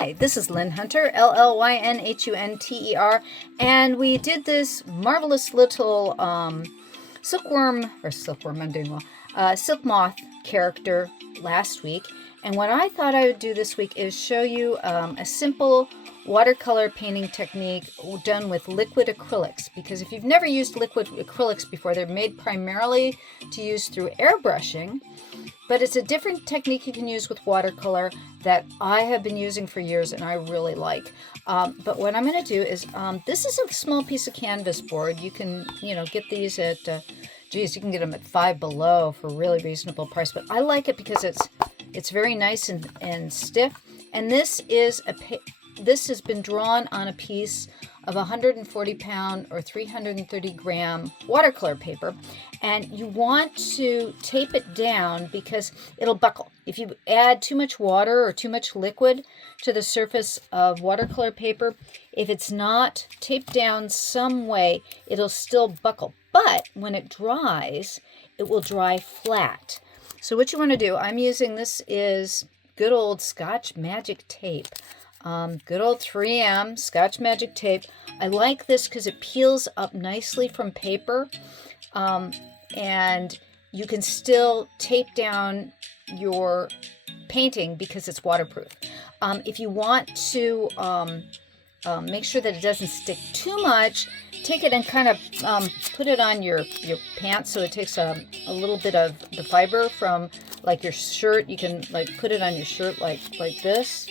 Hi, this is Llyn Hunter, Llynhunter, and we did this marvelous little silk moth character last week. And what I thought I would do this week is show you a simple watercolor painting technique done with liquid acrylics. Because if you've never used liquid acrylics before, they're made primarily to use through airbrushing. But it's a different technique you can use with watercolor that I have been using for years and I really like. But what I'm going to do is, this is a small piece of canvas board. You can, get these at, you can get them at Five Below for a really reasonable price. But I like it because it's very nice and stiff. And this has been drawn on a piece of 140 pound or 330 gram watercolor paper, and you want to tape it down because it'll buckle. If you add too much water or too much liquid to the surface of watercolor paper, if it's not taped down some way, it'll still buckle. But when it dries, it will dry flat. So what you want to do, I'm using, this is good old Scotch Magic tape. Good old 3M Scotch Magic tape. I like this because it peels up nicely from paper, and you can still tape down your painting because it's waterproof. If you want to make sure that it doesn't stick too much, take it and kind of put it on your pants, so it takes a little bit of the fiber from like your shirt. You can like put it on your shirt like this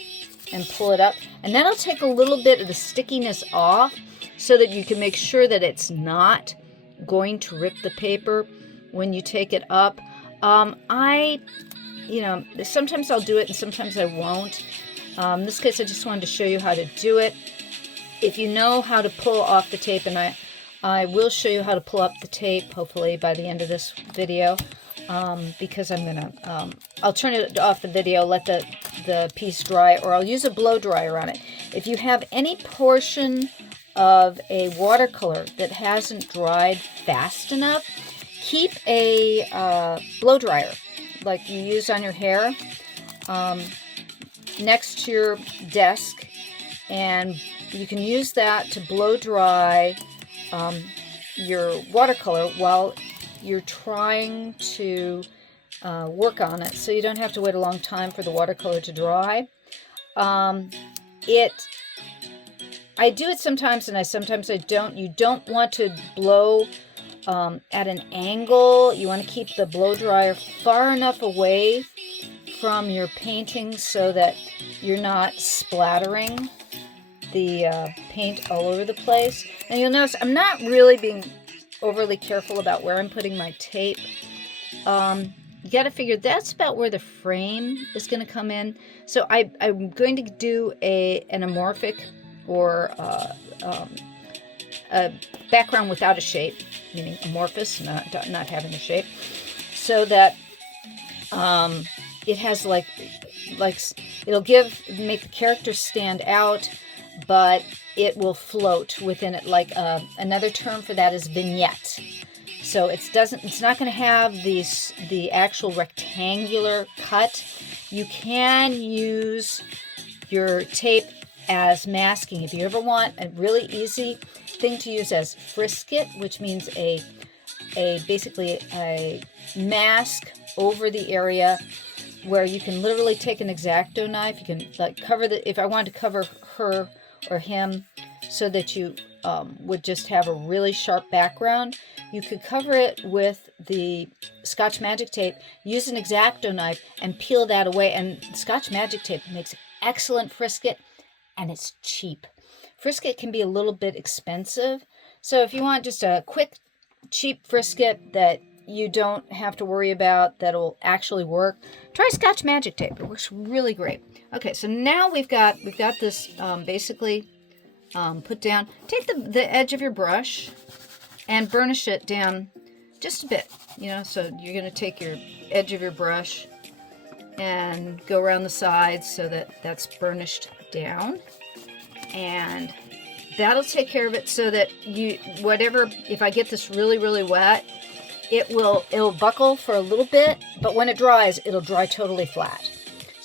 and pull it up, and that'll take a little bit of the stickiness off so that you can make sure that it's not going to rip the paper when you take it up. Sometimes I'll do it and sometimes I won't. In this case, I just wanted to show you how to do it. If you know how to pull off the tape, and I will show you how to pull up the tape, hopefully by the end of this video, because I'm gonna, I'll turn it off the video, let the piece dry, or I'll use a blow dryer on it. If you have any portion of a watercolor that hasn't dried fast enough, keep a blow dryer like you use on your hair next to your desk, and you can use that to blow dry your watercolor while you're trying to work on it, so you don't have to wait a long time for the watercolor to dry. I do it sometimes and sometimes I don't. You don't want to blow at an angle. You want to keep the blow dryer far enough away from your painting so that you're not splattering the paint all over the place. And you'll notice I'm not really being overly careful about where I'm putting my tape. You got to figure that's about where the frame is going to come in. So I'm going to do an amorphic, or a background without a shape, meaning amorphous, not having a shape, so that it has like it'll make the character stand out, but it will float within it. Like another term for that is vignette. So it's not going to have the actual rectangular cut. You can use your tape as masking. If you ever want a really easy thing to use as frisket, which means basically a mask over the area where you can literally take an X-Acto knife. You can like cover if I wanted to cover her or him so that you would just have a really sharp background, you could cover it with the Scotch Magic tape, use an X-Acto knife, and peel that away. And Scotch Magic tape makes excellent frisket, and it's cheap. Frisket can be a little bit expensive, so if you want just a quick, cheap frisket that you don't have to worry about, that'll actually work, try Scotch Magic tape. It works really great. Okay, so now we've got this basically put down. Take the edge of your brush and burnish it down just a bit, so you're going to take your edge of your brush and go around the sides so that that's burnished down, and that'll take care of it, so that if I get this really, really wet, it'll buckle for a little bit, but when it dries, it'll dry totally flat.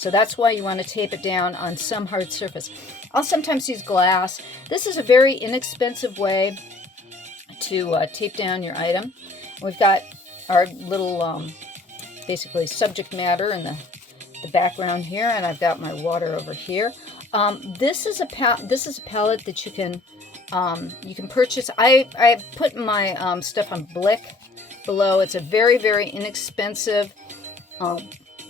So that's why you want to tape it down on some hard surface. I'll sometimes use glass. This is a very inexpensive way to tape down your item. We've got our little basically subject matter in the background here, and I've got my water over here. This is a palette that you can purchase. I put my stuff on Blick below. It's a very, very inexpensive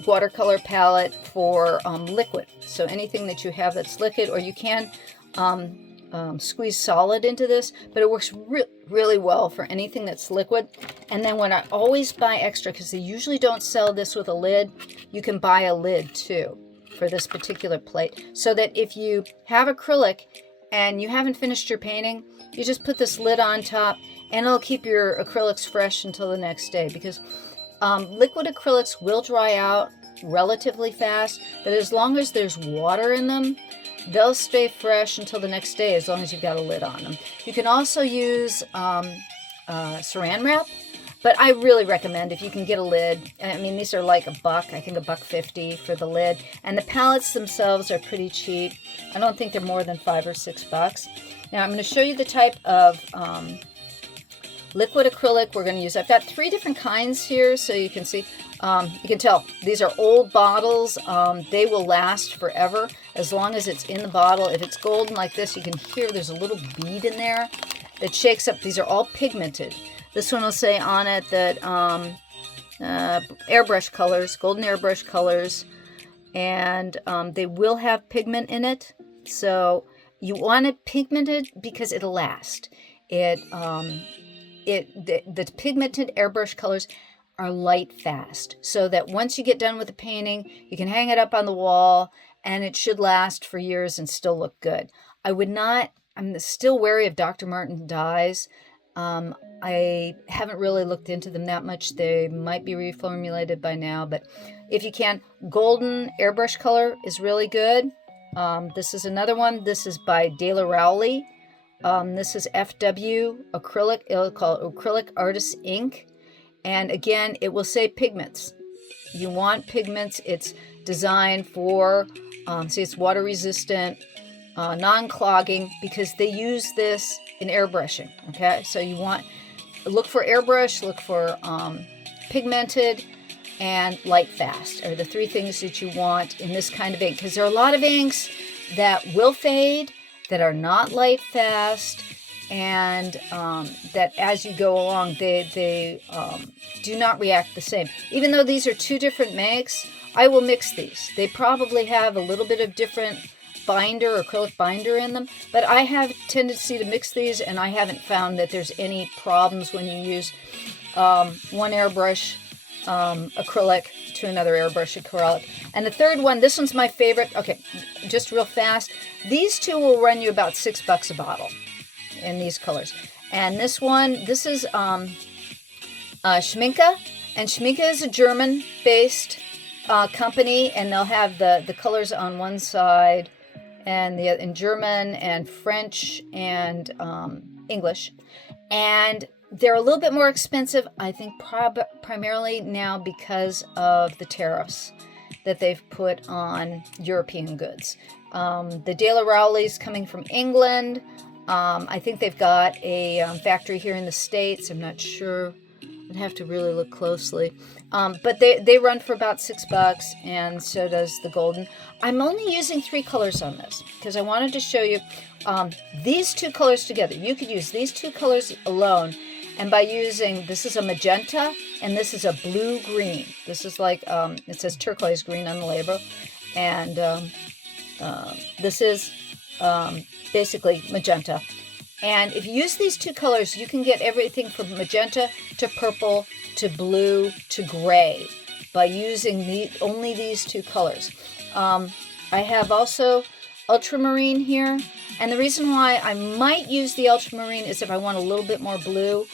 watercolor palette for liquid. So anything that you have that's liquid, or you can squeeze solid into this, but it works really well for anything that's liquid. And then when I always buy extra, because they usually don't sell this with a lid, you can buy a lid too for this particular plate, so that if you have acrylic and you haven't finished your painting, you just put this lid on top and it'll keep your acrylics fresh until the next day, because liquid acrylics will dry out relatively fast, but as long as there's water in them, they'll stay fresh until the next day, as long as you've got a lid on them. You can also use saran wrap, but I really recommend, if you can get a lid. I mean, these are like $1, I think $1.50 for the lid, and the palettes themselves are pretty cheap. I don't think they're more than $5 or $6. Now I'm going to show you the type of liquid acrylic we're going to use. I've got 3 different kinds here, so you can see. You can tell these are old bottles. They will last forever as long as it's in the bottle. If it's golden like this, you can hear there's a little bead in there that shakes up. These are all pigmented. This one will say on it that airbrush colors, golden airbrush colors, and they will have pigment in it. So you want it pigmented because it'll last. The pigmented airbrush colors are light fast, so that once you get done with the painting, you can hang it up on the wall and it should last for years and still look good. I'm still wary of Dr. Martin dyes. I haven't really looked into them that much. They might be reformulated by now, but if you can, golden airbrush color is really good. This is another one. This is by De La Rowley. This is FW acrylic. It'll call it acrylic artist ink. And again, it will say pigments. You want pigments. It's designed for, see, it's water resistant, non-clogging, because they use this in airbrushing. Okay, so you want, look for airbrush, look for pigmented, and light fast are the 3 things that you want in this kind of ink, because there are a lot of inks that will fade, that are not light fast, and that as you go along, they do not react the same. Even though these are 2 different makes, I will mix these. They probably have a little bit of different binder, acrylic binder in them, but I have tendency to mix these, and I haven't found that there's any problems when you use one airbrush acrylic to another airbrush acrylic. And the third one, this one's my favorite. Okay, just real fast. These 2 will run you about $6 a bottle in these colors. And this one, this is Schmincke, and Schmincke is a German-based company, and they'll have the colors on one side, and in German and French and English. And they're a little bit more expensive, I think, primarily now because of the tariffs that they've put on European goods. The De La Rowley's coming from England. I think they've got a factory here in the States. I'm not sure. I'd have to really look closely. But they run for about $6, and so does the golden. I'm only using 3 colors on this because I wanted to show you these 2 colors together. You could use these 2 colors alone, and by using, this is a magenta and this is a blue-green. This is like, it says turquoise green on the label, and this is basically magenta. And if you use these 2 colors, you can get everything from magenta to purple to blue to gray by using only these 2 colors. I have also ultramarine here. And the reason why I might use the ultramarine is if I want a little bit more blue.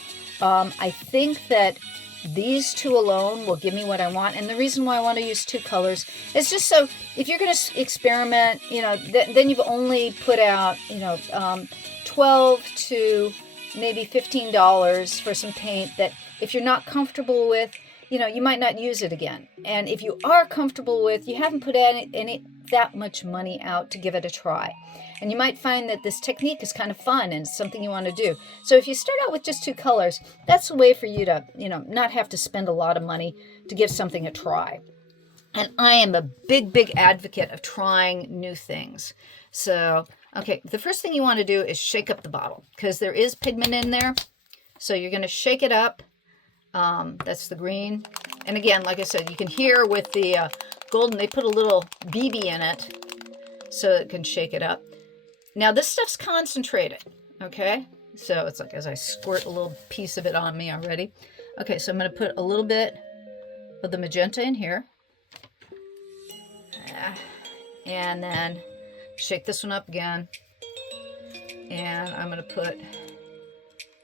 I think that these 2 alone will give me what I want. And the reason why I want to use 2 colors is just so if you're going to experiment, then you've only put out, $12 to maybe $15 for some paint that if you're not comfortable with, you know, you might not use it again. And if you are comfortable with, you haven't put any that much money out to give it a try. And you might find that this technique is kind of fun and it's something you want to do. So if you start out with just 2 colors, that's a way for you to, you know, not have to spend a lot of money to give something a try. And I am a big advocate of trying new things. So, okay, the first thing you want to do is shake up the bottle because there is pigment in there. So you're going to shake it up. That's the green. And again, like I said, you can hear with the golden, they put a little BB in it so it can shake it up. Now this stuff's concentrated, okay? So it's like as I squirt a little piece of it on me already. Okay, so I'm going to put a little bit of the magenta in here. And then shake this one up again. And I'm going to put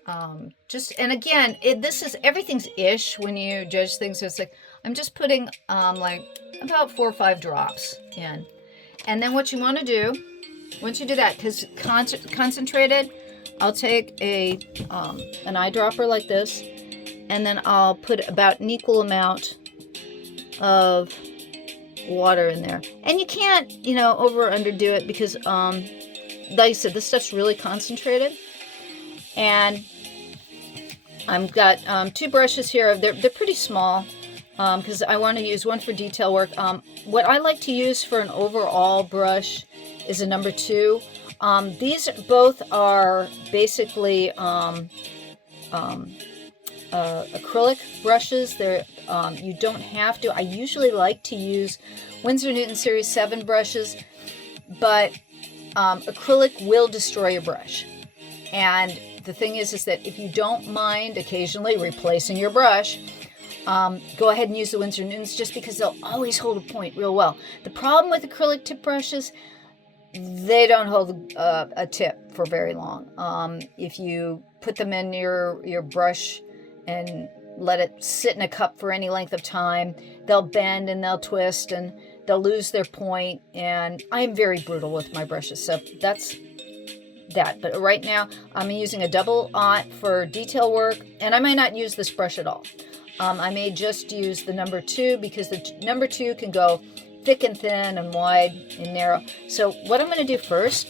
and again, this is, everything's ish when you judge things. So it's like, I'm just putting like about 4 or 5 drops in. And then what you want to do, once you do that, because concentrated, I'll take an eyedropper like this, and then I'll put about an equal amount of water in there. And you can't, you know, over or underdo it because, like I said, this stuff's really concentrated. And I've got 2 brushes here. They're pretty small because I want to use one for detail work. What I like to use for an overall brush is a number 2. These both are basically acrylic brushes. They're you don't have to. I usually like to use Windsor and Newton Series 7 brushes, but acrylic will destroy your brush. And the thing is that if you don't mind occasionally replacing your brush, go ahead and use the Windsor and Newtons just because they'll always hold a point real well. The problem with acrylic tip brushes, they don't hold a tip for very long. If you put them in your brush and let it sit in a cup for any length of time, they'll bend and they'll twist and they'll lose their point. And I'm very brutal with my brushes, so that's that. But right now I'm using a double aught for detail work, and I might not use this brush at all. I may just use the number 2 because the number 2 can go thick and thin and wide and narrow. So what I'm going to do first,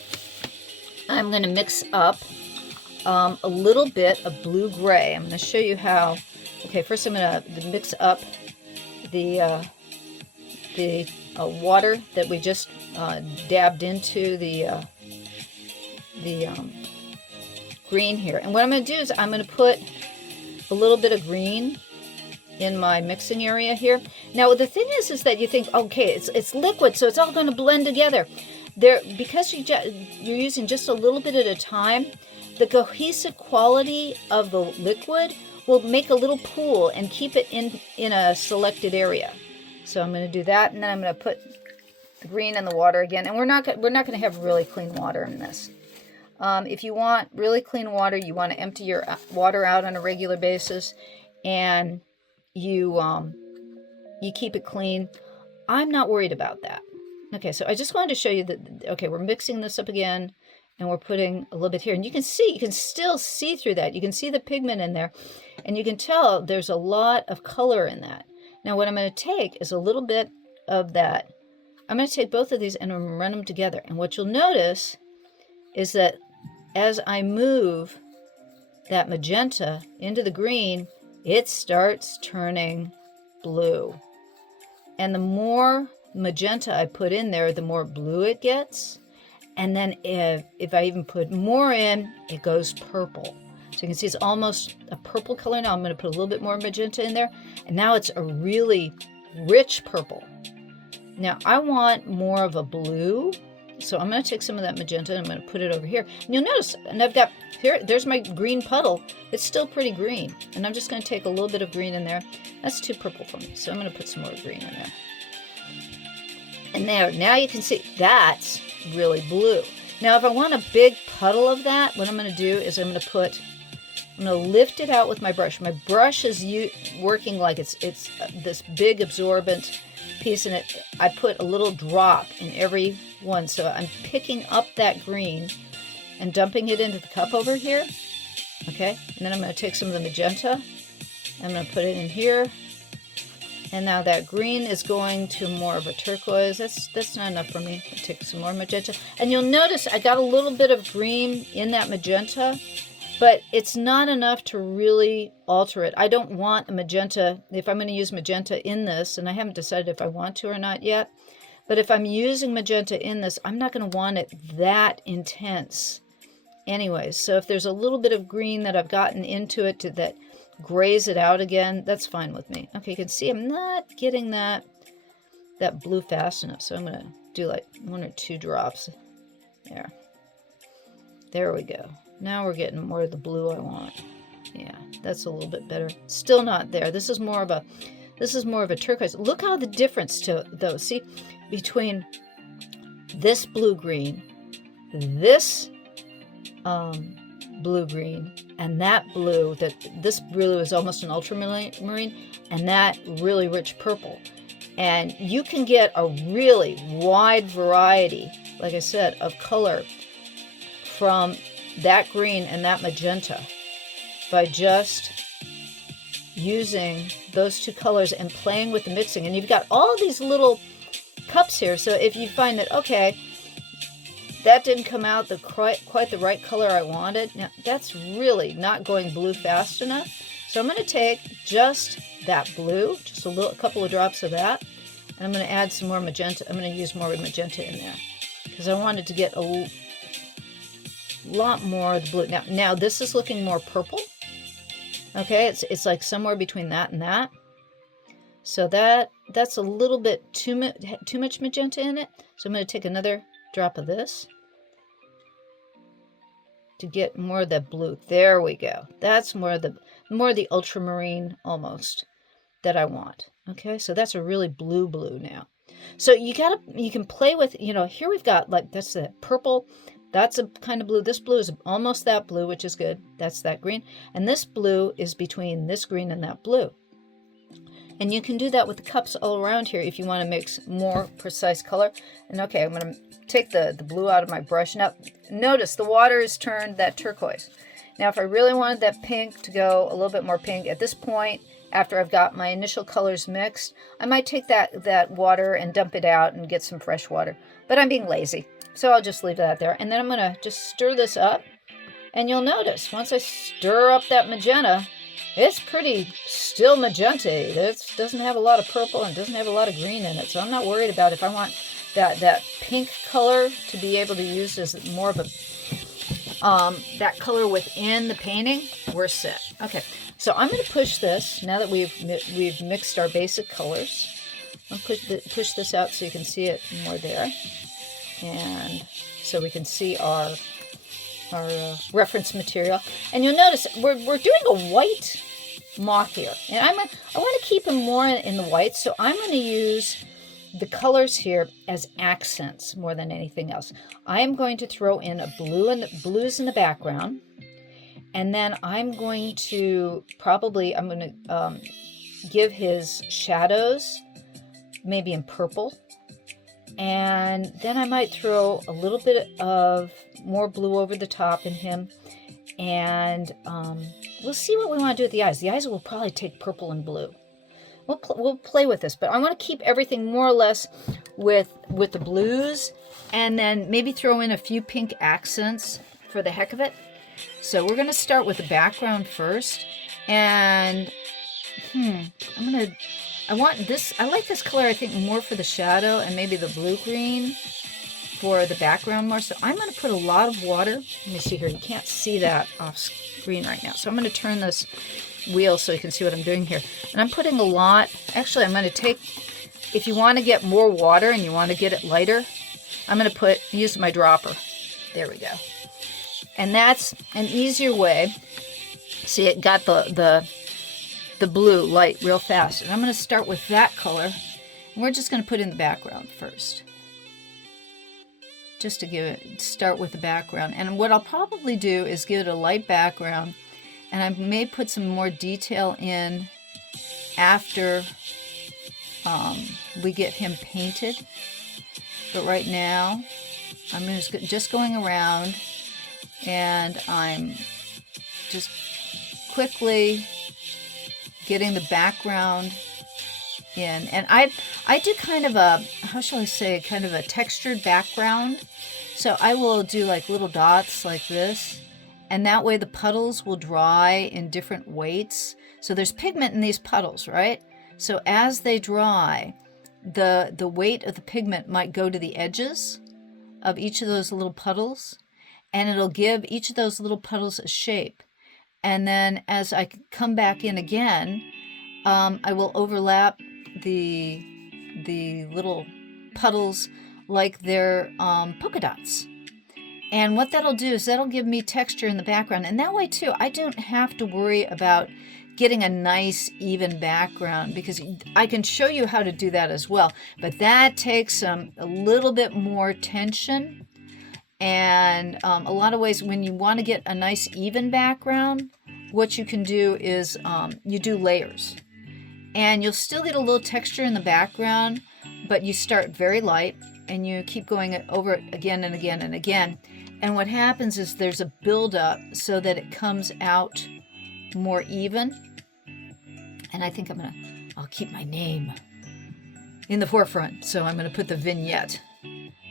I'm going to mix up a little bit of blue-gray. I'm going to show you how. Okay, first I'm going to mix up the water that we just dabbed into the green here. And what I'm going to do is I'm going to put a little bit of green in my mixing area here. Now the thing is that you think, okay, it's liquid, so it's all going to blend together. Because you're using just a little bit at a time, the cohesive quality of the liquid will make a little pool and keep it in a selected area. So I'm going to do that, and then I'm going to put the green in the water again. And we're not going to have really clean water in this. If you want really clean water, you want to empty your water out on a regular basis, and you keep it clean. I'm not worried about that. Okay, so I just wanted to show you that. Okay, we're mixing this up again, and we're putting a little bit here, and you can still see through that. You can see the pigment in there, and you can tell there's a lot of color in that. Now what I'm going to take is a little bit of that. I'm going to take both of these and I'm going to run them together, and what you'll notice is that as I move that magenta into the green, it starts turning blue. And the more magenta I put in there, the more blue it gets. And then if I even put more in, it goes purple. So you can see it's almost a purple color now. I'm going to put a little bit more magenta in there. And now it's a really rich purple. Now I want more of a blue. So I'm going to take some of that magenta and I'm going to put it over here. And you'll notice, and I've got, there's my green puddle. It's still pretty green. And I'm just going to take a little bit of green in there. That's too purple for me. So I'm going to put some more green in there. And there, now you can see that's really blue. Now if I want a big puddle of that, what I'm going to do is I'm going to lift it out with my brush. My brush is working like it's this big absorbent piece in it. I put a little drop in every one. So I'm picking up that green and dumping it into the cup over here. Okay, and then I'm going to take some of the magenta. I'm going to put it in here. And now that green is going to more of a turquoise. That's not enough for me. I'll take some more magenta. And you'll notice I got a little bit of green in that magenta, but it's not enough to really alter it. I don't want a magenta, if I'm going to use magenta in this, and I haven't decided if I want to or not yet, but if I'm using magenta in this, I'm not going to want it that intense anyways. So if there's a little bit of green that I've gotten into it that grays it out again, that's fine with me. Okay, you can see I'm not getting that blue fast enough, so I'm going to do like 1 or 2 drops. There we go. Now we're getting more of the blue I want. Yeah, that's a little bit better. Still not there. This is more of a turquoise. Look how the difference to those. See, between this blue-green, this blue-green, and that blue, this blue is almost an ultramarine, and that really rich purple. And you can get a really wide variety, like I said, of color from that green and that magenta by just using those 2 colors and playing with the mixing. And you've got all these little cups here, so if you find that, okay, that didn't come out quite the right color I wanted, now that's really not going blue fast enough. So I'm going to take just that blue, just a couple of drops of that, and I'm going to add some more magenta. I'm going to use more magenta in there because I wanted to get a lot more of the blue. Now this is looking more purple. Okay, it's like somewhere between that and that. So that's a little bit too much magenta in it. So I'm going to take another drop of this to get more of that blue. There we go. That's more of the ultramarine almost that I want. Okay, so that's a really blue now. So you can play with, here we've got like, that's the purple. That's a kind of blue. This blue is almost that blue, which is good. That's that green. And this blue is between this green and that blue. And you can do that with the cups all around here if you want to mix more precise color. And okay, I'm going to take the blue out of my brush. Now, notice the water is turned that turquoise. Now, if I really wanted that pink to go a little bit more pink, at this point, after I've got my initial colors mixed, I might take that water and dump it out and get some fresh water. But I'm being lazy, so I'll just leave that there. And then I'm going to just stir this up. And you'll notice, once I stir up that magenta, it's pretty still magenta. It doesn't have a lot of purple and doesn't have a lot of green in it. So I'm not worried about if I want that pink color to be able to use as more of a that color within the painting. We're set. Okay, so I'm going to push this now that we've mixed our basic colors. I'll push this out so you can see it more there, and so we can see our reference material. And you'll notice we're doing a white moth here, and I want to keep him more in the white, so I'm going to use the colors here as accents more than anything else. I am going to throw in a blue and blues in the background, and then I'm going to give his shadows maybe in purple, and then I might throw a little bit of more blue over the top in him, and we'll see what we want to do with the eyes. The eyes will probably take purple and blue. We'll play with this, but I want to keep everything more or less with the blues, and then maybe throw in a few pink accents for the heck of it. So we're going to start with the background first, and I want this. I like this color, I think, more for the shadow, and maybe the blue-green for the background more. So I'm going to put a lot of water. Let me see here. You can't see that off screen right now. So I'm going to turn this wheel so you can see what I'm doing here. And I'm putting a lot. Actually, I'm going to take, if you want to get more water and you want to get it lighter, I'm going to use my dropper. There we go. And that's an easier way. See, it got the blue light real fast. And I'm going to start with that color. And we're just going to put in the background first. Just to start with the background. And what I'll probably do is give it a light background, and I may put some more detail in after we get him painted. But right now, I'm just going around, and I'm just quickly getting the background in. And I do kind of a, how shall I say, kind of a textured background. So I will do like little dots like this, and that way the puddles will dry in different weights. So there's pigment in these puddles, right? So as they dry, the weight of the pigment might go to the edges of each of those little puddles, and it'll give each of those little puddles a shape. And then as I come back in again, I will overlap the little puddles like they're polka dots. And what that'll do is that'll give me texture in the background. And that way too, I don't have to worry about getting a nice even background, because I can show you how to do that as well. But that takes a little bit more tension. And a lot of ways, when you want to get a nice even background, what you can do is you do layers. And you'll still get a little texture in the background, but you start very light and you keep going over it again and again and again. And what happens is there's a buildup so that it comes out more even. And I think I'll keep my name in the forefront. So I'm going to put the vignette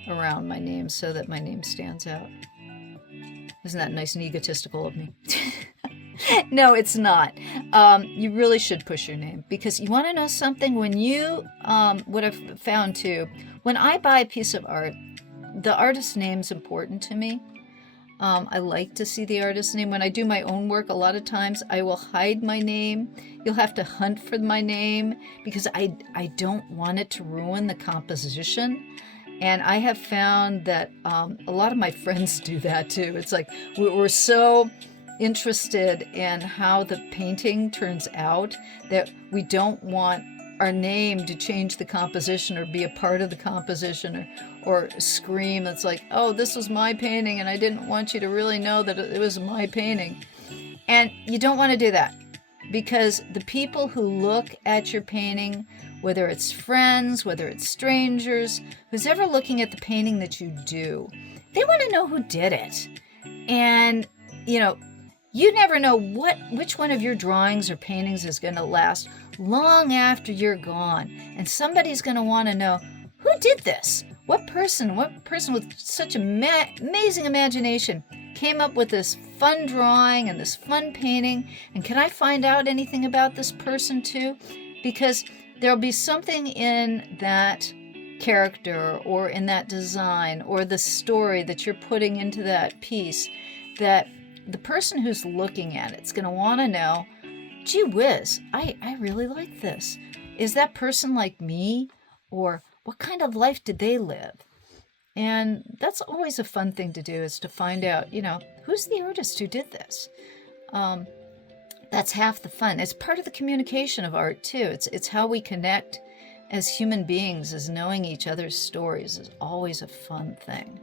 around my name so that my name stands out. Isn't that nice and egotistical of me? No, it's not. You really should push your name, because you want to know something. When you, what I've found too, when I buy a piece of art, the artist's name's important to me. I like to see the artist's name. When I do my own work, a lot of times I will hide my name. You'll have to hunt for my name, because I don't want it to ruin the composition. And I have found that a lot of my friends do that too. It's like we're so interested in how the painting turns out that we don't want our name to change the composition or be a part of the composition, or scream. It's like, oh, this was my painting and I didn't want you to really know that it was my painting. And you don't want to do that, because the people who look at your painting, whether it's friends, whether it's strangers, who's ever looking at the painting that you do, they want to know who did it. And, you know, you never know which one of your drawings or paintings is going to last long after you're gone. And somebody's going to want to know, who did this? What person with such amazing imagination came up with this fun drawing and this fun painting? And can I find out anything about this person too? Because there'll be something in that character or in that design or the story that you're putting into that piece that the person who's looking at it's going to want to know, gee whiz, I really like this. Is that person like me? Or what kind of life did they live? And that's always a fun thing to do, is to find out, who's the artist who did this? That's half the fun. It's part of the communication of art too. It's how we connect as human beings, as knowing each other's stories is always a fun thing.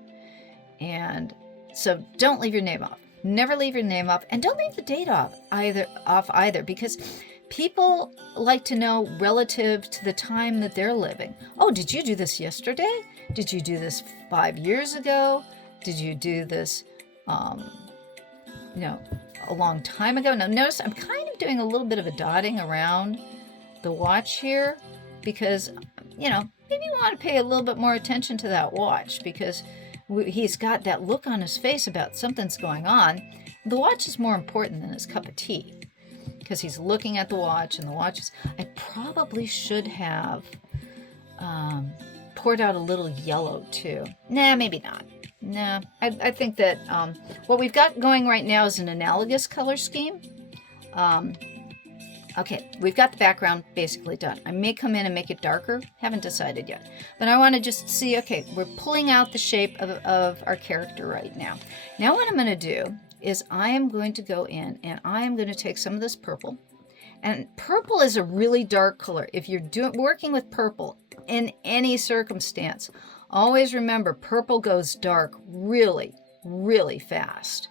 And so don't leave your name off. Never leave your name off, and don't leave the date off either, because people like to know relative to the time that they're living. Oh, did you do this yesterday? Did you do this 5 years ago? Did you do this, a long time ago? Now notice I'm kind of doing a little bit of a dotting around the watch here, because, maybe you want to pay a little bit more attention to that watch, because he's got that look on his face about something's going on. The watch is more important than his cup of tea, because he's looking at the watch, and the watch is... I probably should have poured out a little yellow too. Nah, maybe not. Nah, I think that what we've got going right now is an analogous color scheme. Okay, we've got the background basically done. I may come in and make it darker. Haven't decided yet. But I want to just see, okay, we're pulling out the shape of our character right now. Now what I'm going to do is I am going to go in and I am going to take some of this purple. And purple is a really dark color. If you're working with purple in any circumstance, always remember purple goes dark really, really fast.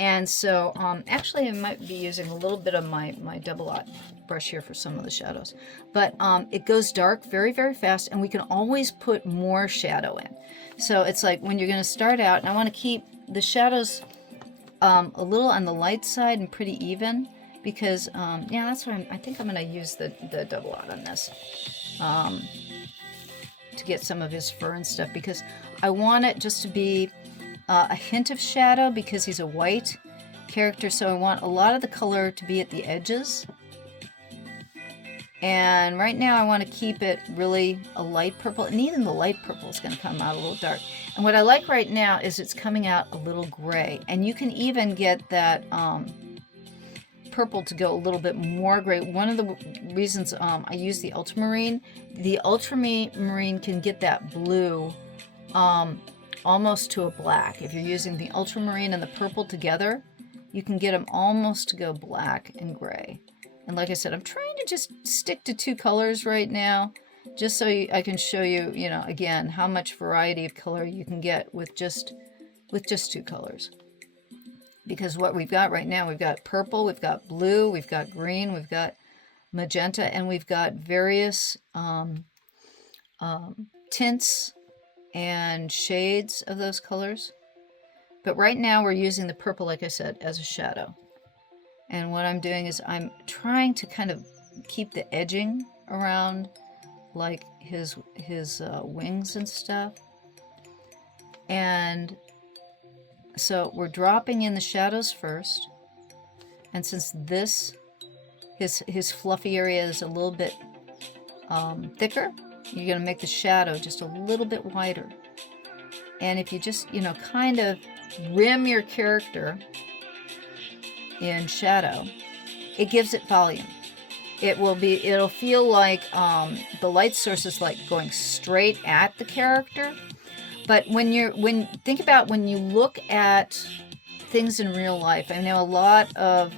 And so, actually, I might be using a little bit of my double aught brush here for some of the shadows. But it goes dark very, very fast, and we can always put more shadow in. So it's like when you're going to start out, and I want to keep the shadows a little on the light side and pretty even, because, that's why I think I'm going to use the double aught on this. to get some of his fur and stuff, because I want it just to be a hint of shadow, because he's a white character, so I want a lot of the color to be at the edges. And right now I want to keep it really a light purple, and even the light purple is going to come out a little dark. And what I like right now is it's coming out a little gray, and you can even get that purple to go a little bit more gray. One of the reasons I use the ultramarine can get that blue almost to a black. If you're using the ultramarine and the purple together, you can get them almost to go black and gray. And like I said, I'm trying to just stick to 2 colors right now, just so I can show you, you know, again, how much variety of color you can get with just 2 colors. Because what we've got right now, we've got purple, we've got blue, we've got green, we've got magenta, and we've got various tints and shades of those colors. But right now we're using the purple, like I said, as a shadow. And what I'm doing is I'm trying to kind of keep the edging around, like his wings and stuff. And so we're dropping in the shadows first. And since his fluffy area is a little bit thicker, you're going to make the shadow just a little bit wider. And if you just, you know, kind of rim your character in shadow, it gives it volume. It'll feel like the light source is like going straight at the character. But think about when you look at things in real life, I know a lot of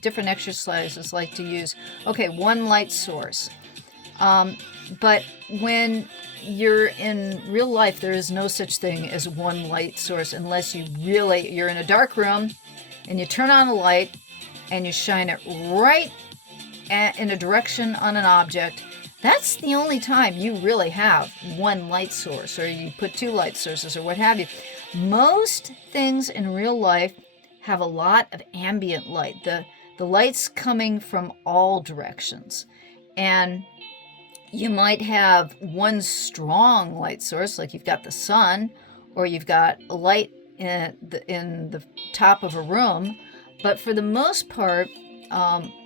different exercises like to use, okay, one light source. But when you're in real life, there is no such thing as one light source unless you're in a dark room and you turn on a light and you shine it right in a direction on an object. That's the only time you really have one light source, or you put 2 light sources or what have you. Most things in real life have a lot of ambient light. The light's coming from all directions. And you might have one strong light source, like you've got the sun, or you've got a light in the top of a room. But for the most part,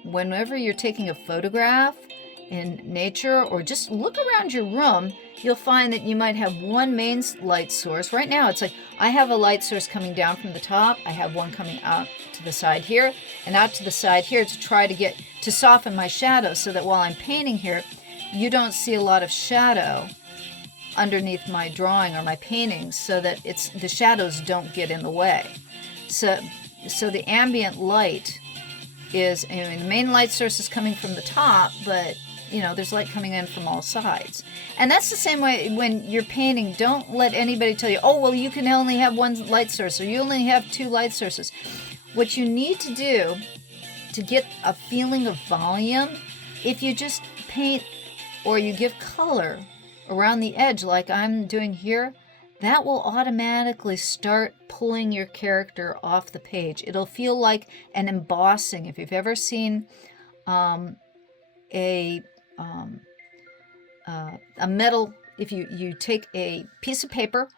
whenever you're taking a photograph in nature, or just look around your room, you'll find that you might have one main light source. Right now, it's like I have a light source coming down from the top. I have one coming out to the side here and out to the side here to try to soften my shadow, so that while I'm painting here, you don't see a lot of shadow underneath my drawing or my paintings, so that the shadows don't get in the way. So the ambient light is, I mean, the main light source is coming from the top, but you know, there's light coming in from all sides. And that's the same way when you're painting. Don't let anybody tell you, oh, well, you can only have one light source, or you only have 2 light sources. What you need to do to get a feeling of volume, if you just paint or you give color around the edge like I'm doing here, that will automatically start pulling your character off the page. It'll feel like an embossing. If you've ever seen a metal, if you take a piece of paper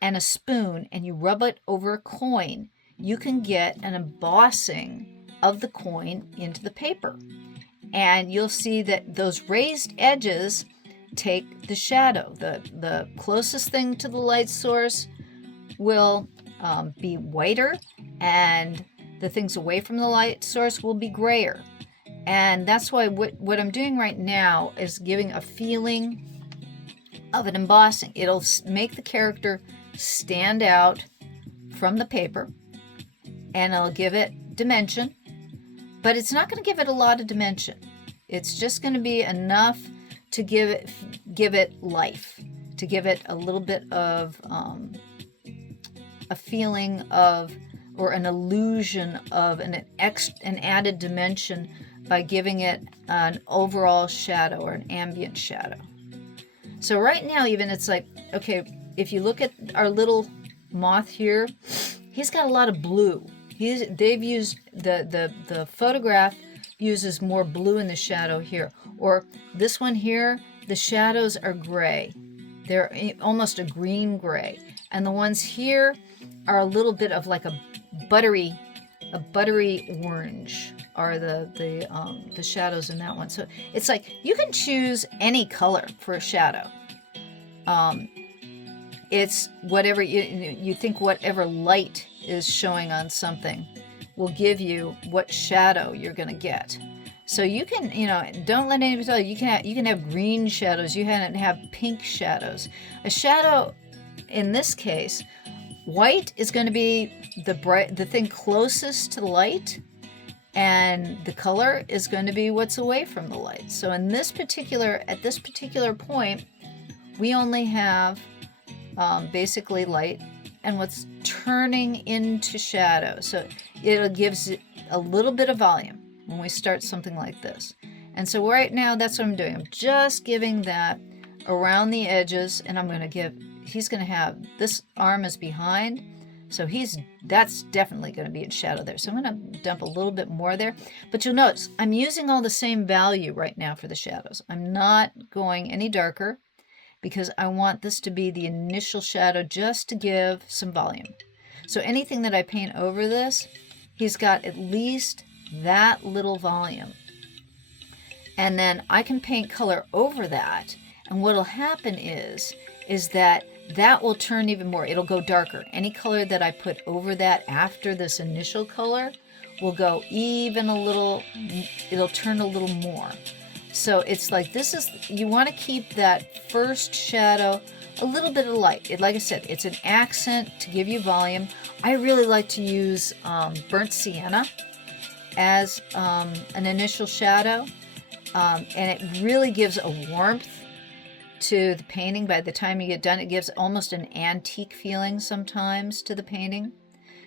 and a spoon and you rub it over a coin, you can get an embossing of the coin into the paper. And you'll see that those raised edges take the shadow. The closest thing to the light source will be whiter, and the things away from the light source will be grayer. And that's why what I'm doing right now is giving a feeling of an embossing. It'll make the character stand out from the paper, and it'll give it dimension. But it's not going to give it a lot of dimension. It's just going to be enough to give it life, to give it a little bit of a feeling of, or an illusion of an added dimension by giving it an overall shadow or an ambient shadow. So right now, even it's like, okay, if you look at our little moth here, he's got a lot of blue. They've used the photograph uses more blue in the shadow here, or this one here the shadows are gray. They're almost a green gray. And the ones here are a little bit of like a buttery orange are the shadows in that one. So it's like you can choose any color for a shadow. It's whatever you think, whatever light is showing on something will give you what shadow you're going to get. So you can, don't let anybody tell you, you can have green shadows, you can have pink shadows. A shadow, in this case, white is going to be the thing closest to the light, and the color is going to be what's away from the light. So at this particular point, we only have basically light and what's turning into shadow. So it gives it a little bit of volume when we start something like this. And so right now, that's what I'm doing. I'm just giving that around the edges, and he's going to have, this arm is behind, so that's definitely going to be in shadow there. So I'm going to dump a little bit more there. But you'll notice I'm using all the same value right now for the shadows. I'm not going any darker because I want this to be the initial shadow just to give some volume. So anything that I paint over this, he's got at least that little volume. And then I can paint color over that, and what'll happen is that will turn even more. It'll go darker. Any color that I put over that after this initial color will go even a little, it'll turn a little more. So it's like you want to keep that first shadow a little bit of light. Like I said, it's an accent to give you volume. I really like to use burnt sienna as an initial shadow, and it really gives a warmth to the painting. By the time you get done, it gives almost an antique feeling sometimes to the painting,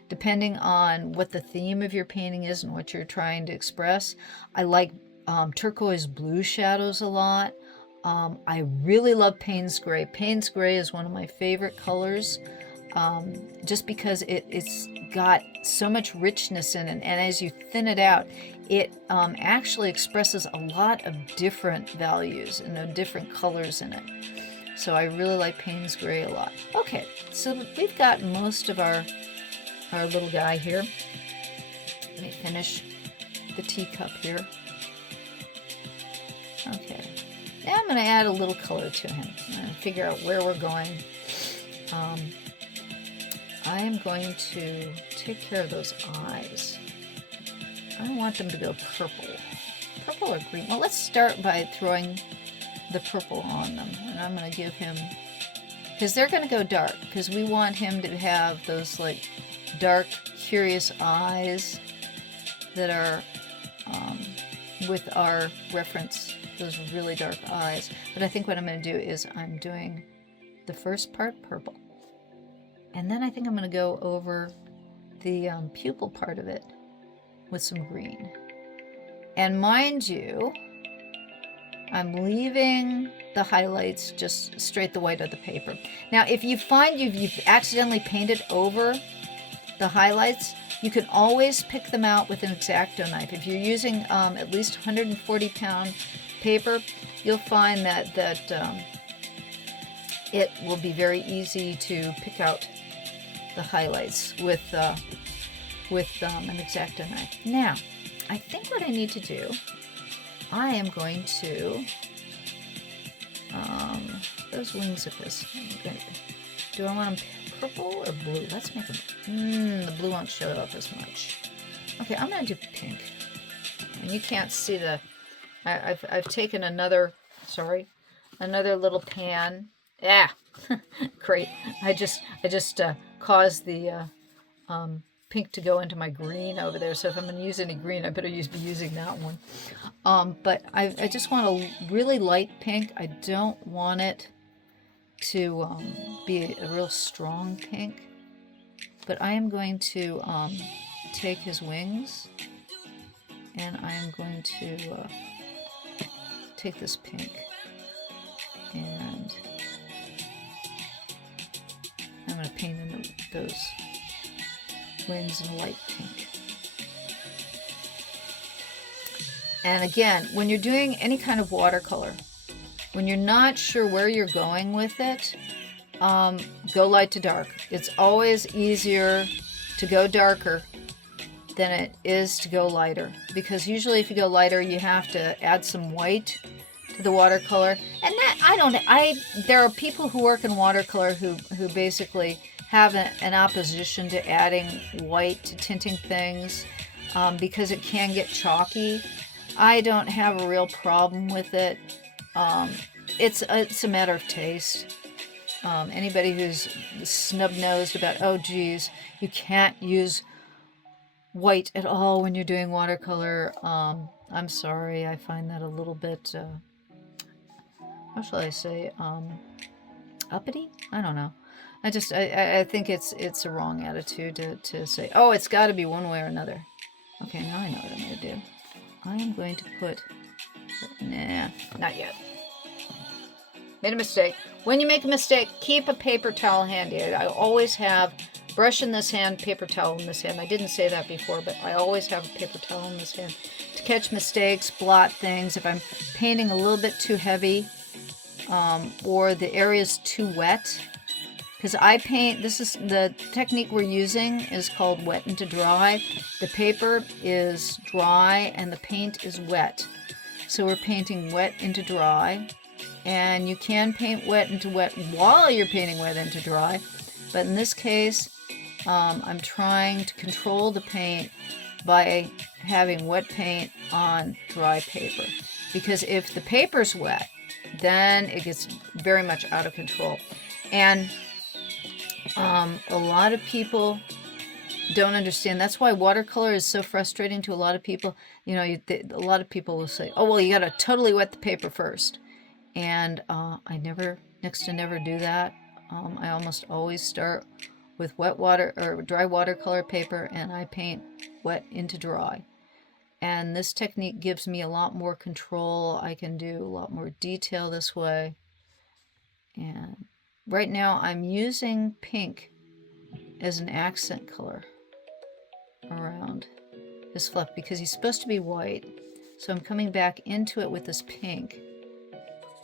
depending on what the theme of your painting is and what you're trying to express. I like turquoise blue shadows a lot. I really love Payne's Gray. Payne's Gray is one of my favorite colors, just because it's got so much richness in it, and as you thin it out, it actually expresses a lot of different values and different colors in it. So I really like Payne's Gray a lot. Okay, so we've got most of our little guy here. Let me finish the teacup here. Okay, now I'm going to add a little color to him. I'm going to figure out where we're going. I am going to take care of those eyes. I want them to go purple. Purple or green? Well, let's start by throwing the purple on them. And I'm going to give him, because they're going to go dark, because we want him to have those like dark, curious eyes that are with our reference, those really dark eyes. But I think what I'm going to do is I'm doing the first part purple. And then I think I'm going to go over the pupil part of it with some green. And mind you, I'm leaving the highlights just straight the white of the paper. Now, if you find you've accidentally painted over the highlights, you can always pick them out with an X-Acto knife. If you're using at least 140-pound paper, you'll find that it will be very easy to pick out the highlights with an X-Acto knife. Now, I think what I need to do, I am going to, those wings of this, do I want them purple or blue? Let's make them, the blue won't show up as much. Okay, I'm going to do pink. And you can't see I've taken another little pan. Yeah, great. I just caused the pink to go into my green over there. So if I'm going to use any green, I better be using that one. But I just want a really light pink. I don't want it to be a real strong pink. But I am going to take his wings, and I am going to take this pink, and I'm going to paint in those wings in light pink. And again, when you're doing any kind of watercolor, when you're not sure where you're going with it, go light to dark. It's always easier to go darker than it is to go lighter, because usually if you go lighter, you have to add some white to the watercolor. And that there are people who work in watercolor who basically have an opposition to adding white to tinting things, because it can get chalky. I don't have a real problem with it. It's a matter of taste. Anybody who's snub-nosed about, oh geez, you can't use white at all when you're doing watercolor, I'm sorry. I find that a little bit, how shall I say, uppity? I don't know. I think it's a wrong attitude to say, oh, it's got to be one way or another. Okay, now I know what I'm going to do. I am going to put, nah, not yet. Made a mistake. When you make a mistake, keep a paper towel handy. I always have brush in this hand, paper towel in this hand. I didn't say that before, but I always have a paper towel in this hand to catch mistakes, blot things. If I'm painting a little bit too heavy, or the area's too wet, because I paint, this is the technique we're using is called wet into dry. The paper is dry and the paint is wet. So we're painting wet into dry. And you can paint wet into wet while you're painting wet into dry. But in this case, I'm trying to control the paint by having wet paint on dry paper. Because if the paper's wet, then it gets very much out of control. And a lot of people don't understand. That's why watercolor is so frustrating to a lot of people. You know, a lot of people will say, oh, well, you got to totally wet the paper first. And I next to never do that. I almost always start with wet water or dry watercolor paper, and I paint wet into dry. And this technique gives me a lot more control. I can do a lot more detail this way. And right now I'm using pink as an accent color around this fluff because he's supposed to be white. So I'm coming back into it with this pink,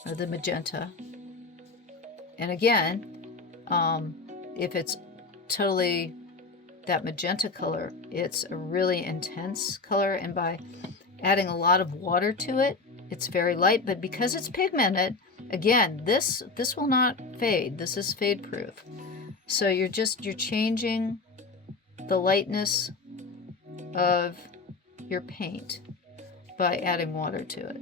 or the magenta. And again, if it's totally that magenta color, it's a really intense color, and by adding a lot of water to it, it's very light. But because it's pigmented, again, this will not fade. This is fade proof. So you're changing the lightness of your paint by adding water to it.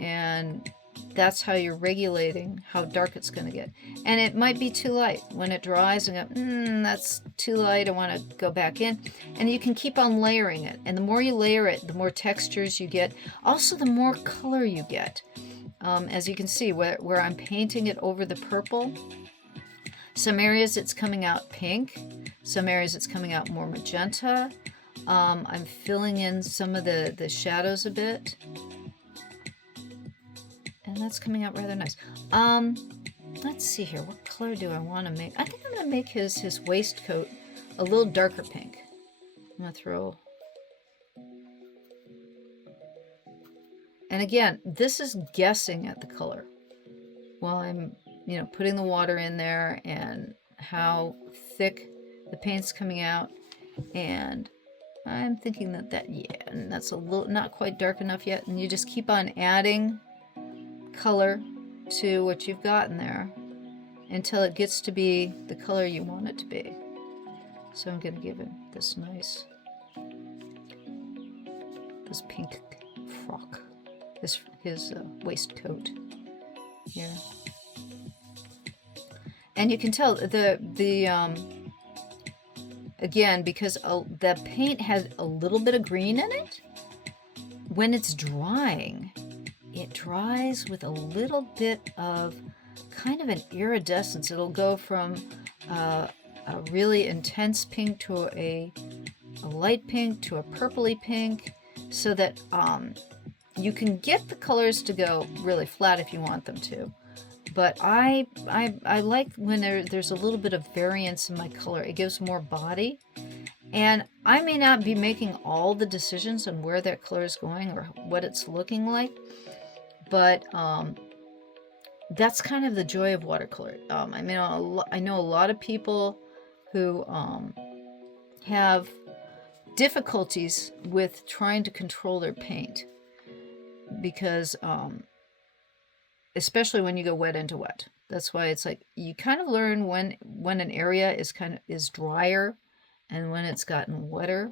And that's how you're regulating how dark it's going to get. And it might be too light. When it dries and go, that's too light, I want to go back in. And you can keep on layering it. And the more you layer it, the more textures you get. Also, the more color you get. As you can see, where I'm painting it over the purple, some areas it's coming out pink. Some areas it's coming out more magenta. I'm filling in some of the shadows a bit. And that's coming out rather nice. Let's see here. What color do I want to make? I think I'm going to make his waistcoat a little darker pink. I'm going to throw... And again, this is guessing at the color while I'm, putting the water in there and how thick the paint's coming out. And I'm thinking and that's a little, not quite dark enough yet. And you just keep on adding color to what you've got in there until it gets to be the color you want it to be. So I'm going to give him this nice, this pink frock, his waistcoat here. And you can tell again, because the paint has a little bit of green in it, when it's drying, it dries with a little bit of kind of an iridescence. It'll go from a really intense pink to a light pink to a purpley pink, so that you can get the colors to go really flat if you want them to. But I like when there's a little bit of variance in my color. It gives more body. And I may not be making all the decisions on where that color is going or what it's looking like. But that's kind of the joy of watercolor. I mean, I know a lot of people who have difficulties with trying to control their paint because especially when you go wet into wet. That's why it's like you kind of learn when an area is drier and when it's gotten wetter.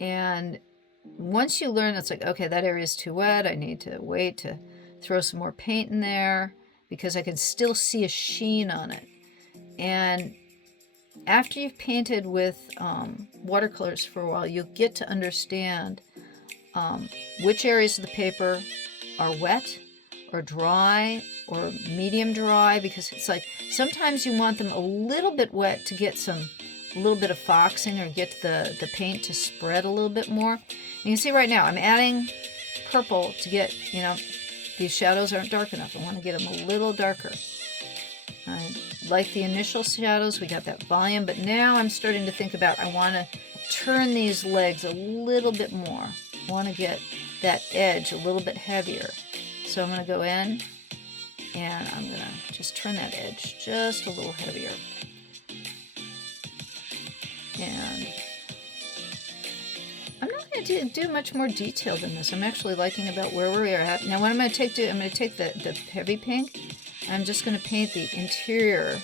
And once you learn, it's like, okay, that area is too wet. I need to wait to throw some more paint in there because I can still see a sheen on it. And after you've painted with watercolors for a while, you'll get to understand which areas of the paper are wet or dry or medium dry, because it's like sometimes you want them a little bit wet to get a little bit of foxing or get the paint to spread a little bit more. And you can see right now I'm adding purple to get, you know, these shadows aren't dark enough. I want to get them a little darker. I like the initial shadows, we got that volume, but now I'm starting to think about I want to turn these legs a little bit more. I want to get that edge a little bit heavier. So I'm going to go in and I'm going to just turn that edge just a little heavier. And I'm not going to do much more detail than this. I'm actually liking about where we are at. Now what I'm going to take, I'm going to take the heavy pink. I'm just going to paint the interior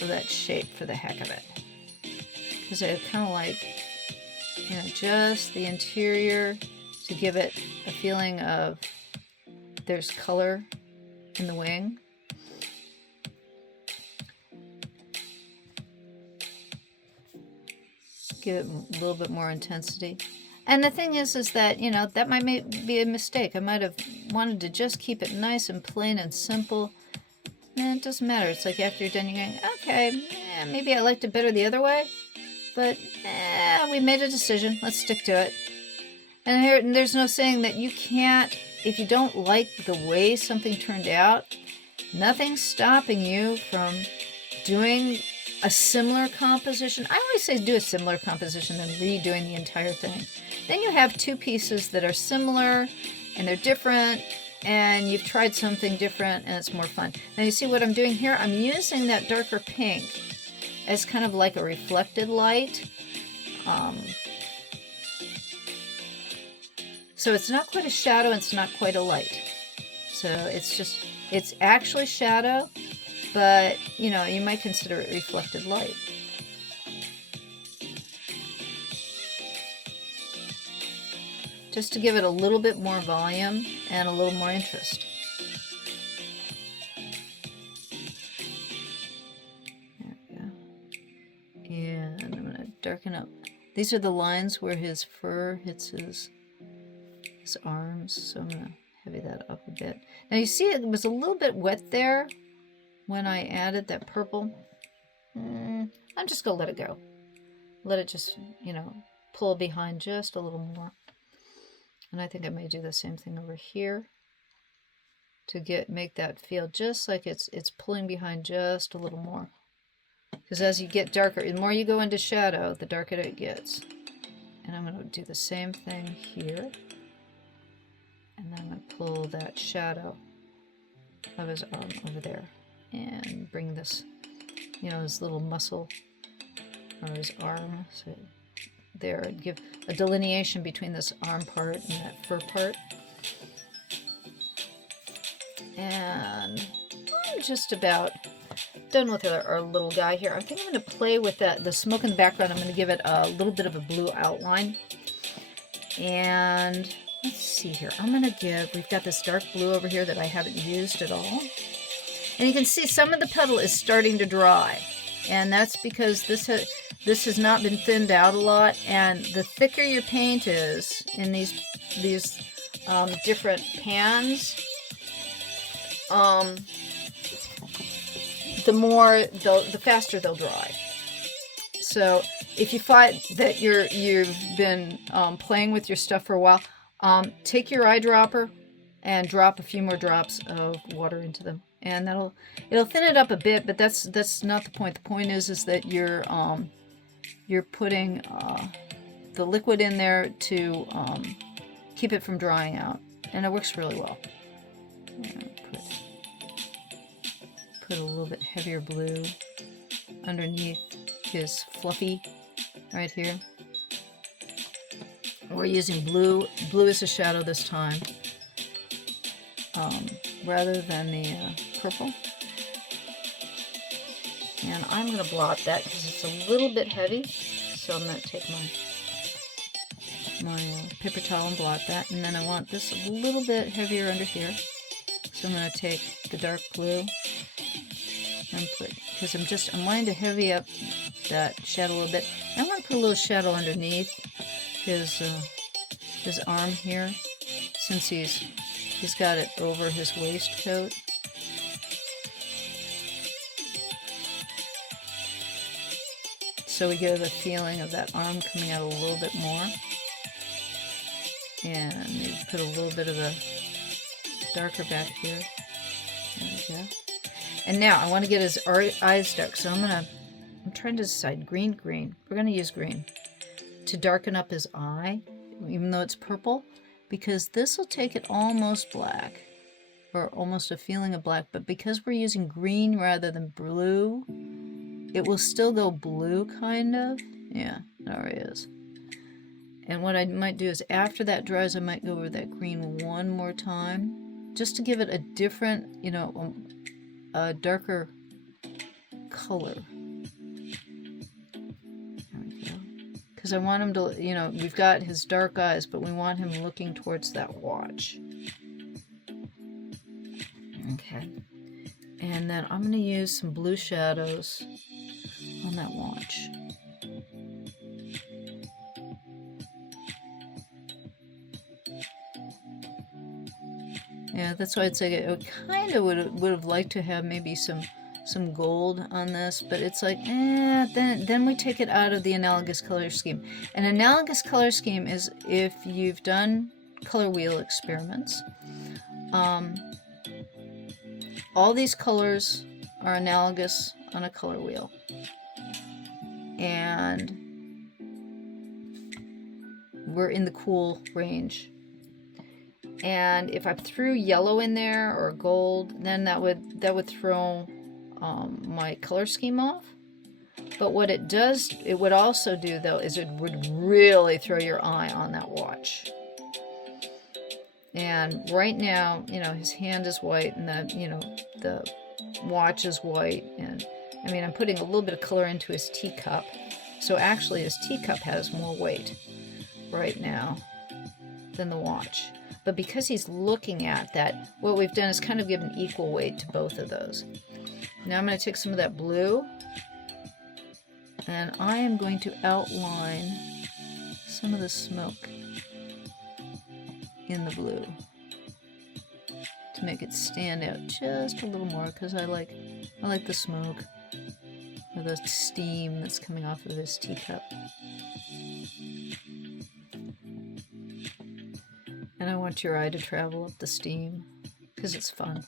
of that shape for the heck of it. Because I kind of like, you know, just the interior to give it a feeling of there's color in the wing. Give it a little bit more intensity. And the thing is that, you know, that might be a mistake. I might have wanted to just keep it nice and plain and simple. And it doesn't matter. It's like after you're done, you're going, okay, maybe I liked it better the other way. But we made a decision. Let's stick to it. And there's no saying that you can't, if you don't like the way something turned out, nothing's stopping you from doing a similar composition. I always say do a similar composition than redoing the entire thing. Then you have two pieces that are similar and they're different and you've tried something different and it's more fun. Now you see what I'm doing here? I'm using that darker pink as kind of like a reflected light. So it's not quite a shadow, it's not quite a light. So it's actually shadow, but you know, you might consider it reflected light. Just to give it a little bit more volume and a little more interest. There we go. And I'm going to darken up. These are the lines where his fur hits his arms, so I'm going to heavy that up a bit. Now you see it was a little bit wet there when I added that purple. I'm just going to let it go. Let it just, you know, pull behind just a little more. And I think I may do the same thing over here to make that feel just like it's pulling behind just a little more. Because as you get darker, the more you go into shadow, the darker it gets. And I'm going to do the same thing here. And then I'm going to pull that shadow of his arm over there and bring this, you know, his little muscle or his arm. So there, and give a delineation between this arm part and that fur part. And I'm just about done with our little guy here. I think I'm going to play with the smoke in the background. I'm going to give it a little bit of a blue outline. And let's see here. We've got this dark blue over here that I haven't used at all. And you can see some of the petal is starting to dry. And that's because this has not been thinned out a lot. And the thicker your paint is in these different pans, the faster they'll dry. So if you find that you've been playing with your stuff for a while, take your eyedropper and drop a few more drops of water into them, and it'll thin it up a bit. But that's not the point. The point is that you're putting the liquid in there to keep it from drying out, and it works really well. put a little bit heavier blue underneath his fluffy right here. We're using blue. Blue is a shadow this time, rather than the purple. And I'm going to blot that because it's a little bit heavy. So I'm going to take my paper towel and blot that. And then I want this a little bit heavier under here. So I'm going to take the dark blue and put, because I'm wanting to heavy up that shadow a little bit. I want to put a little shadow underneath his arm here, since he's got it over his waistcoat. So we get the feeling of that arm coming out a little bit more. And maybe put a little bit of a darker back here. There we go. And now I want to get his eyes dark. So I'm trying to decide green. We're going to use green to darken up his eye, even though it's purple, because this will take it almost black, or almost a feeling of black. But because we're using green rather than blue, it will still go blue, kind of. Yeah, there it is. And what I might do is after that dries, I might go over that green one more time, just to give it a different, a darker color. There we go. Because I want him to, we've got his dark eyes, but we want him looking towards that watch. Okay. And then I'm going to use some blue shadows on that watch. Yeah, that's why I'd say I kind of would have liked to have maybe some gold on this, but it's like, then we take it out of the analogous color scheme. An analogous color scheme is if you've done color wheel experiments. All these colors are analogous on a color wheel. And we're in the cool range. And if I threw yellow in there or gold, then that would throw my color scheme off. But what it would also do though, is it would really throw your eye on that watch. And right now, his hand is white, and the watch is white, and I'm putting a little bit of color into his teacup. So actually his teacup has more weight right now than the watch. But because he's looking at that, what we've done is kind of given equal weight to both of those. Now I'm going to take some of that blue, and I am going to outline some of the smoke in the blue to make it stand out just a little more, because I like the smoke, or the steam that's coming off of his teacup. And I want your eye to travel up the steam, because it's fun.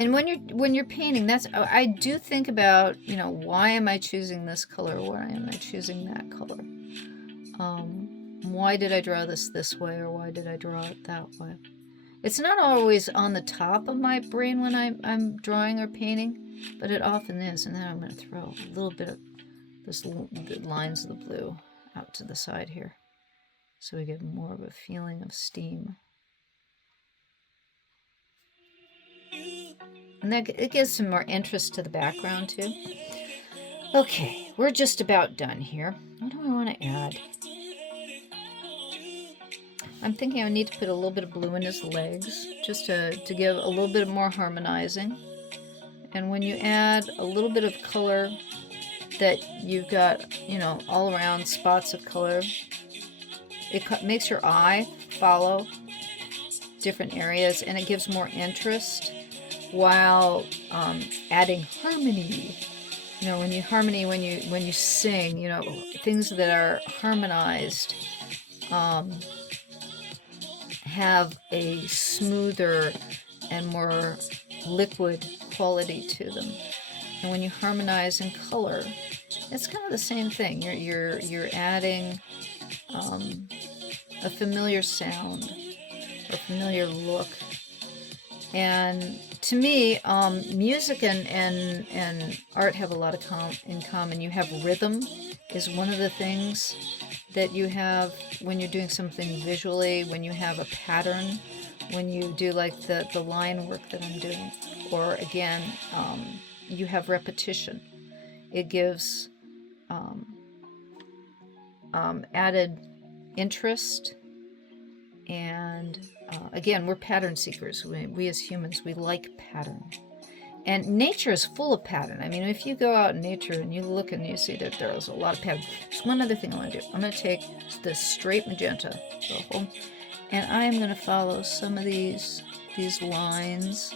And when you're painting, I do think about, why am I choosing this color? Why am I choosing that color? Why did I draw this way, or why did I draw it that way? It's not always on the top of my brain when I'm drawing or painting, but it often is. And then I'm going to throw a little bit of the lines of the blue out to the side here, so we get more of a feeling of steam. And it gives some more interest to the background too. Okay, we're just about done here. What do I want to add? I'm thinking I need to put a little bit of blue in his legs, just to give a little bit more harmonizing. And when you add a little bit of color that you've got, all around spots of color, it makes your eye follow different areas, and it gives more interest while adding harmony. When you sing, things that are harmonized have a smoother and more liquid quality to them. And when you harmonize in color, it's kind of the same thing. You're adding a familiar sound or familiar look And to me, music and art have a lot in common. You have rhythm is one of the things that you have when you're doing something visually, when you have a pattern, when you do like the line work that I'm doing. Or again, you have repetition. It gives added interest. And again, we're pattern seekers. We as humans, we like pattern. And nature is full of pattern. I mean, if you go out in nature and you look and you see that there's a lot of pattern. There's one other thing I want to do. I'm going to take this straight magenta, and I'm going to follow some of these lines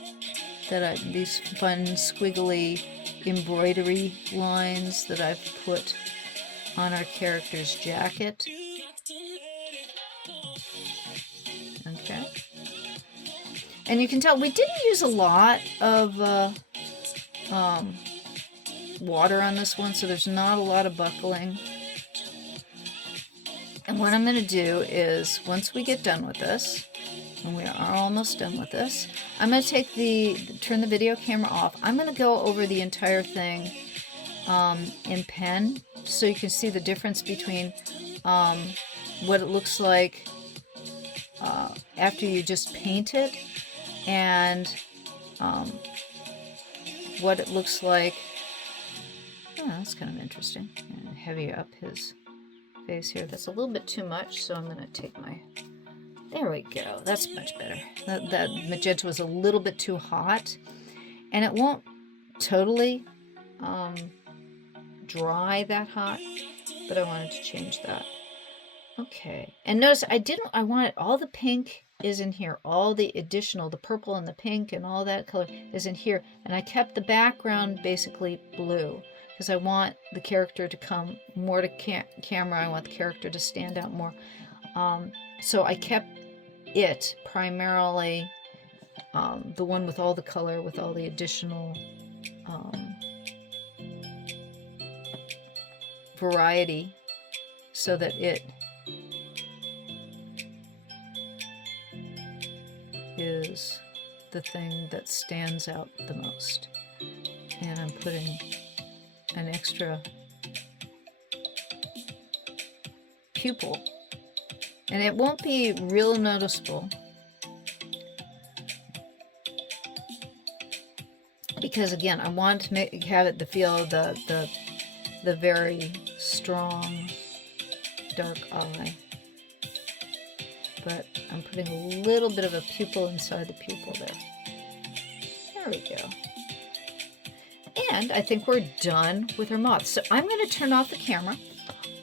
these fun squiggly embroidery lines that I've put on our character's jacket. Okay. And you can tell we didn't use a lot of water on this one, so there's not a lot of buckling. And what I'm going to do is, once we get done with this, and we are almost done with this, I'm going to turn the video camera off. I'm going to go over the entire thing in pen, so you can see the difference between what it looks like after you just paint it, and what it looks like. Oh, that's kind of interesting. And heavy up his face here. That's a little bit too much, so I'm going to take my... There we go. That's much better. That magenta was a little bit too hot, and it won't totally dry that hot, but I wanted to change that. Okay, and notice I wanted all the pink is in here, all the additional, the purple and the pink and all that color is in here, and I kept the background basically blue because I want the character to come more to camera. I want the character to stand out more. So I kept it primarily the one with all the color, with all the additional variety, so that it is the thing that stands out the most. And I'm putting an extra pupil, and it won't be real noticeable because again, I want to have it the feel of the very strong dark eye, but I'm putting a little bit of a pupil inside the pupil there. There we go. And I think we're done with our moth. So I'm going to turn off the camera.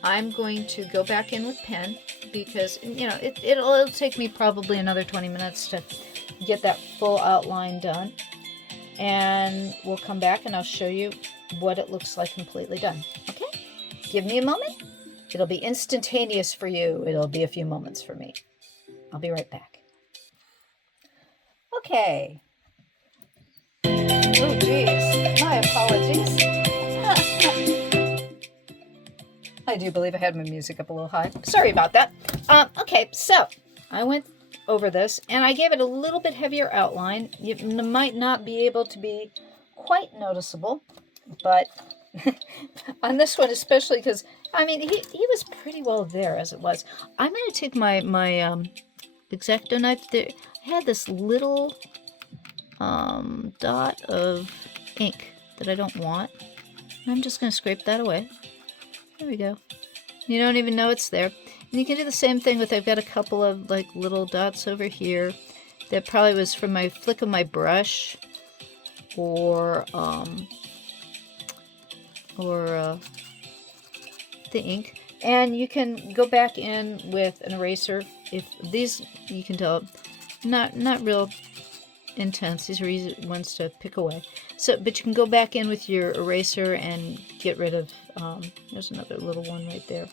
I'm going to go back in with pen because, you know, it'll take me probably another 20 minutes to get that full outline done. And we'll come back and I'll show you what it looks like completely done. Okay? Give me a moment. It'll be instantaneous for you. It'll be a few moments for me. I'll be right back. Okay. Oh, geez. My apologies. I do believe I had my music up a little high. Sorry about that. Okay, so I went over this, and I gave it a little bit heavier outline. It might not be able to be quite noticeable, but on this one especially, because, I mean, he was pretty well there as it was. I'm going to take my X-Acto knife. There, I had this little dot of ink that I don't want. I'm just going to scrape that away. There we go. You don't even know it's there. And you can do the same thing with, I've got a couple of like little dots over here that probably was from my flick of my brush or the ink. And you can go back in with an eraser. If these, you can tell, not real intense. These are easy ones to pick away. So, but you can go back in with your eraser and get rid of, there's another little one right there.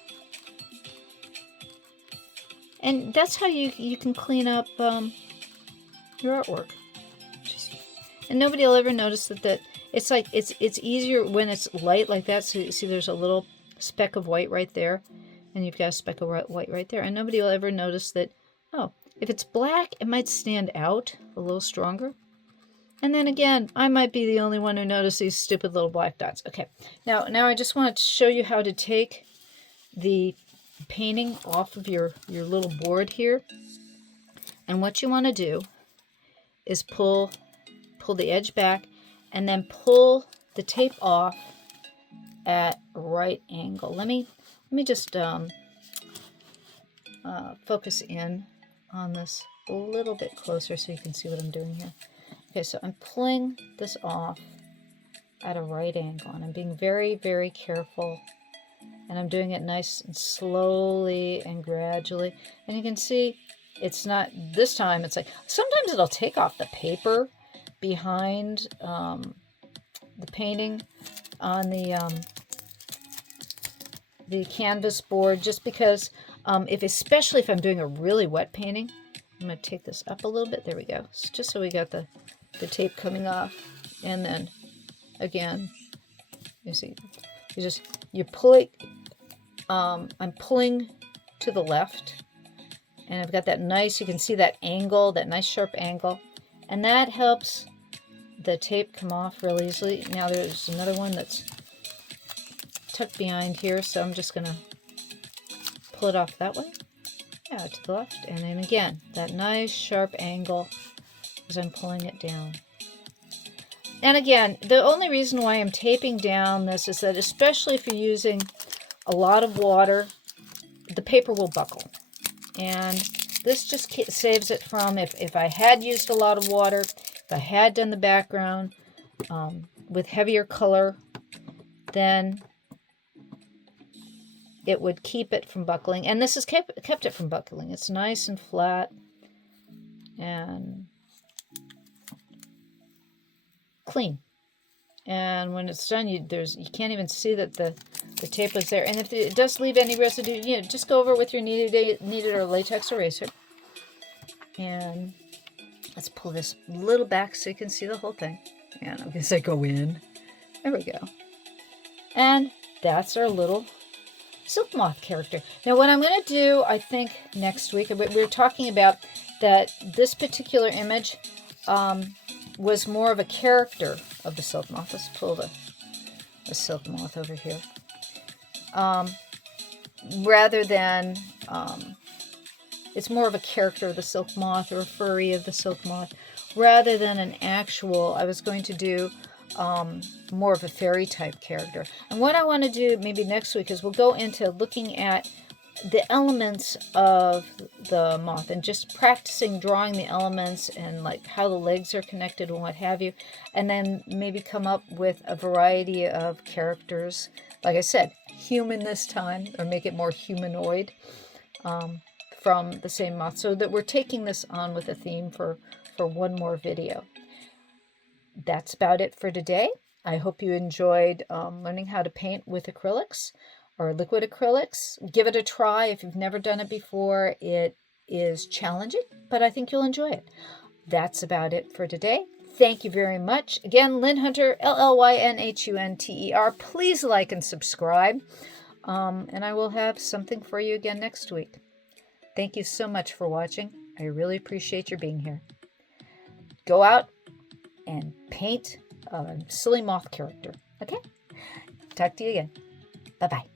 And that's how you can clean up your artwork. And nobody will ever notice that it's like, it's easier when it's light like that. So you see there's a little speck of white right there, and you've got a speck of white right there. And nobody will ever notice that, oh, if it's black, it might stand out a little stronger. And then again, I might be the only one who noticed these stupid little black dots. Okay, now I just wanted to show you how to take the painting off of your little board here. And what you want to do is pull the edge back and then pull the tape off at a right angle. Let me just focus in on this a little bit closer so you can see what I'm doing here. Okay, so I'm pulling this off at a right angle, and I'm being very, very careful, and I'm doing it nice and slowly and gradually. And you can see it's not, this time it's like, sometimes it'll take off the paper behind the painting on the canvas board, just because especially if I'm doing a really wet painting. I'm going to take this up a little bit. There we go. Just so we got the tape coming off. And then again, you see, you pull it. I'm pulling to the left, and I've got that nice, you can see that angle, that nice sharp angle, and that helps the tape come off real easily. Now there's another one that's tucked behind here, so I'm just going to pull it off that way. Yeah, to the left, and then again, that nice sharp angle as I'm pulling it down. And again, the only reason why I'm taping down this is that, especially if you're using a lot of water, the paper will buckle. And this just saves it from, if I had used a lot of water, if I had done the background with heavier color, then it would keep it from buckling. And this has kept it from buckling. It's nice and flat and clean. And when it's done, you can't even see that the tape was there. And if it does leave any residue, just go over with your kneaded or latex eraser. And let's pull this little back so you can see the whole thing. And I guess I go in. There we go. And that's our little Silk Moth character. Now what I'm going to do, I think, next week, we were talking about that this particular image was more of a character of the Silk Moth. Let's pull the Silk Moth over here. Rather than, it's more of a character of the Silk Moth, or a furry of the Silk Moth, rather than an actual, I was going to do more of a fairy type character. And what I want to do maybe next week is we'll go into looking at the elements of the moth and just practicing drawing the elements and like how the legs are connected and what have you, and then maybe come up with a variety of characters, like I said, human this time, or make it more humanoid, from the same moth, so that we're taking this on with a theme for one more video. That's about it for today. I hope you enjoyed learning how to paint with acrylics or liquid acrylics. Give it a try if you've never done it before. It is challenging, but I think you'll enjoy it. That's about it for today. Thank you very much. Again, Llyn Hunter, Llynhunter. Please like and subscribe, and I will have something for you again next week. Thank you so much for watching. I really appreciate your being here. Go out and paint a silly moth character. Okay? Talk to you again. Bye-bye.